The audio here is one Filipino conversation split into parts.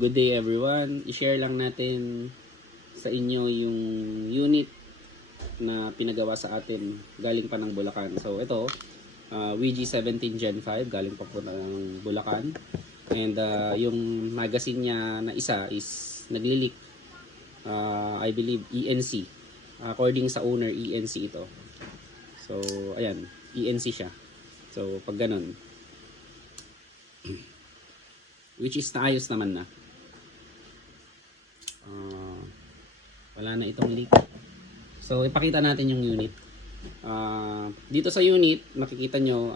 Good day everyone. I-share lang natin sa inyo yung unit na pinagawa sa atin galing pa ng Bulacan. So ito, WG17 Gen 5 galing pa po ng Bulacan. And yung magazine niya na isa is nag-leak. I believe ENC. According sa owner, ENC ito. So ayan, ENC siya. So pag ganun, which is naayos naman na. Wala na itong leak. So ipakita natin yung unit. Dito sa unit makikita nyo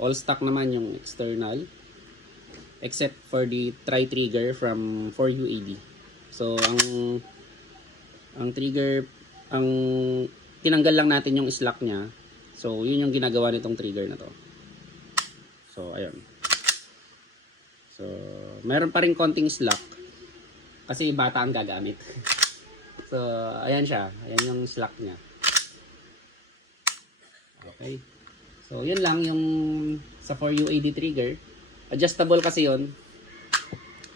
all stock naman yung external except for the tri-trigger from 4UAD. So ang trigger, ang tinanggal lang natin yung slack nya. So yun yung ginagawa nitong trigger na to. So ayun. So meron pa rin konting slack kasi bata ang gagamit. So ayan siya, ayan yung slack nya. Okay. So yun lang yung sa 4UAD trigger. Adjustable kasi yun.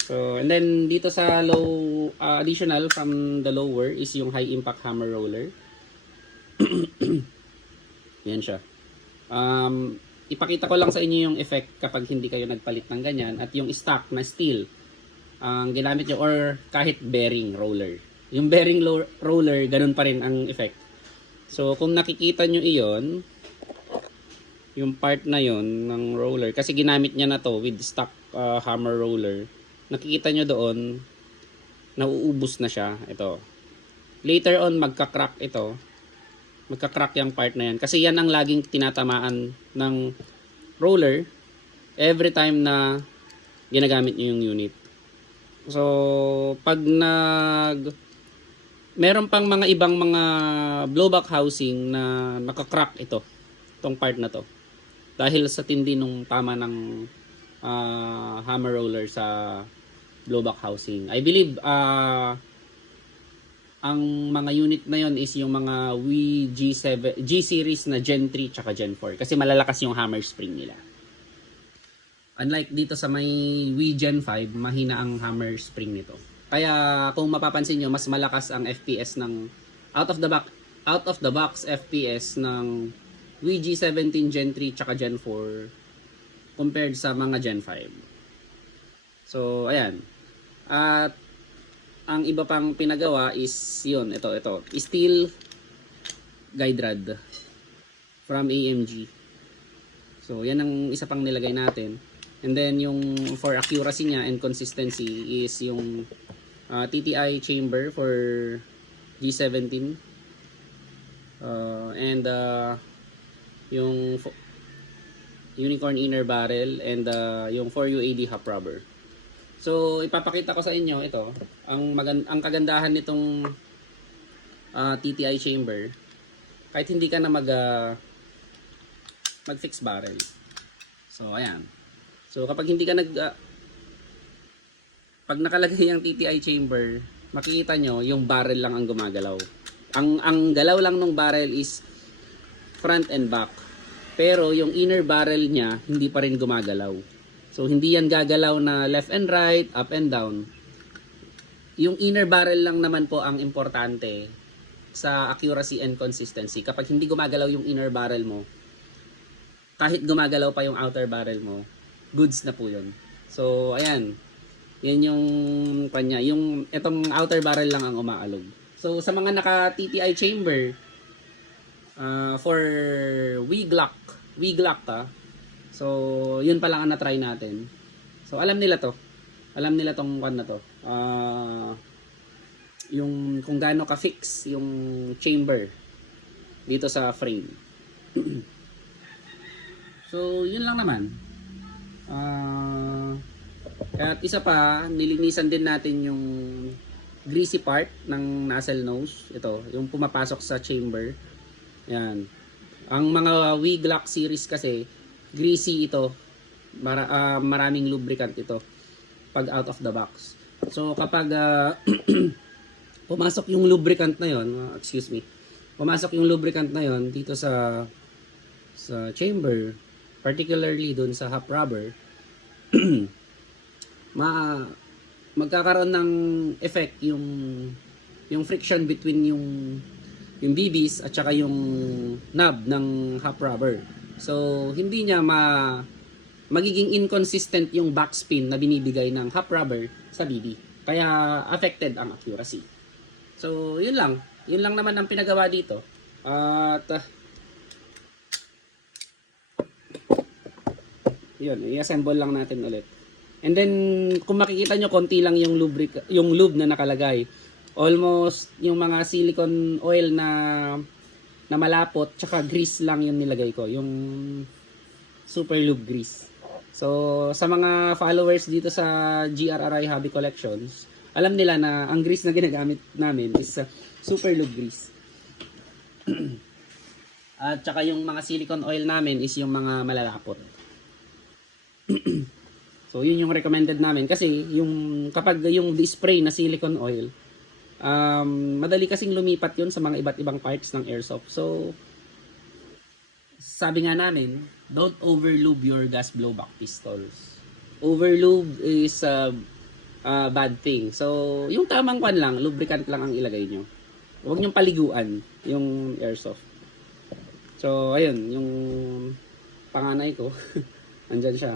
So and then dito sa low, additional from the lower is yung high impact hammer roller. Yan siya. Ipakita ko lang sa inyo yung effect kapag hindi kayo nagpalit ng ganyan at yung stock na steel ang ginamit nyo or kahit bearing roller. Yung bearing roller, ganun pa rin ang effect. So kung nakikita nyo iyon, yung part na yon ng roller, kasi ginamit niya na to with stock hammer roller, nakikita nyo doon, nauubos na siya. Ito. Later on, magka-crack ito. Magka-crack yung part na yan. Kasi yan ang laging tinatamaan ng roller every time na ginagamit nyo yung unit. So, pag meron pang mga ibang mga blowback housing na nakaka-crack itong part na to. Dahil sa tindi nung tama ng hammer roller sa blowback housing. I believe ang mga unit na yon is yung mga G series na Gen 3 tsaka Gen 4 kasi malalakas yung hammer spring nila. Unlike dito sa may Gen 5, mahina ang hammer spring nito. Kaya kung mapapansin nyo, mas malakas ang FPS ng out of the box FPS ng WG17 Gen 3 tsaka Gen 4 compared sa mga Gen 5. So ayan. At ang iba pang pinagawa is yun, ito steel guide rod from AMG. So yan ang isa pang nilagay natin. And then yung for accuracy niya and consistency is yung TTI chamber for G17 and yung unicorn inner barrel and yung 4UAD half rubber. So ipapakita ko sa inyo ito ang kagandahan nitong TTI chamber. Kahit hindi ka na mag fix barrel. So ayan. So kapag hindi ka pag nakalagay ang TTI chamber, makikita nyo yung barrel lang ang gumagalaw. Ang galaw lang ng barrel is front and back. Pero yung inner barrel niya hindi pa rin gumagalaw. So hindi yan gagalaw na left and right, up and down. Yung inner barrel lang naman po ang importante sa accuracy and consistency. Kapag hindi gumagalaw yung inner barrel mo, kahit gumagalaw pa yung outer barrel mo, goods na po yun. So ayan, yan yung kanya. Yung itong outer barrel lang ang umaalog. So sa mga naka TTI chamber, for Glock so yun pa lang ang na-try natin. So alam nila tong one na to, yung kung gaano ka-fix yung chamber dito sa frame. So yun lang naman. At isa pa, nilinisan din natin yung greasy part ng nozzle nose. Ito, yung pumapasok sa chamber. Yan. Ang mga Glock series kasi, greasy ito. Maraming lubricant ito pag out of the box. So kapag pumasok yung lubricant na yon, pumasok yung lubricant na yon dito sa chamber, particularly dun sa half rubber, magkakaroon ng effect yung friction between yung BBs at saka yung knob ng hop rubber. So, hindi niya magiging inconsistent yung backspin na binibigay ng hop rubber sa BB. Kaya affected ang accuracy. So, yun lang. Yun lang naman ang pinagawa dito. At yun, i-assemble lang natin ulit. And then, kung makikita nyo, konti lang yung lube na nakalagay. Almost yung mga silicone oil na malapot, tsaka grease lang yung nilagay ko. Yung super lube grease. So, sa mga followers dito sa GRRI Hobby Collections, alam nila na ang grease na ginagamit namin is super lube grease. At tsaka yung mga silicone oil namin is yung mga malalapot. So, yun yung recommended namin. Kasi, kapag yung spray na silicone oil, madali kasing lumipat yun sa mga iba't ibang parts ng airsoft. So, sabi nga namin, don't overlube your gas blowback pistols. Overlube is a bad thing. So, yung tamang kwan lang, lubricant lang ang ilagay nyo. Huwag nyong paliguan yung airsoft. So, ayun, yung panganay ko, andyan siya.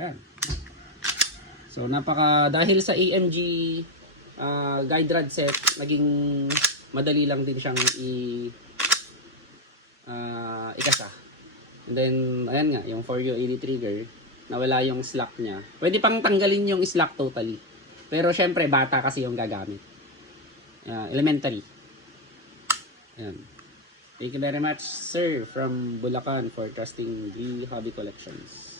Ayan. So, dahil sa AMG guide rod set, naging madali lang din siyang ikasa. And then, ayan nga, yung for you 80 trigger, nawala yung slack niya. Pwede pang tanggalin yung slack totally. Pero, syempre, bata kasi yung gagamit. Elementary. Ayan. Thank you very much, sir, from Bulacan for trusting the Hobby Collections.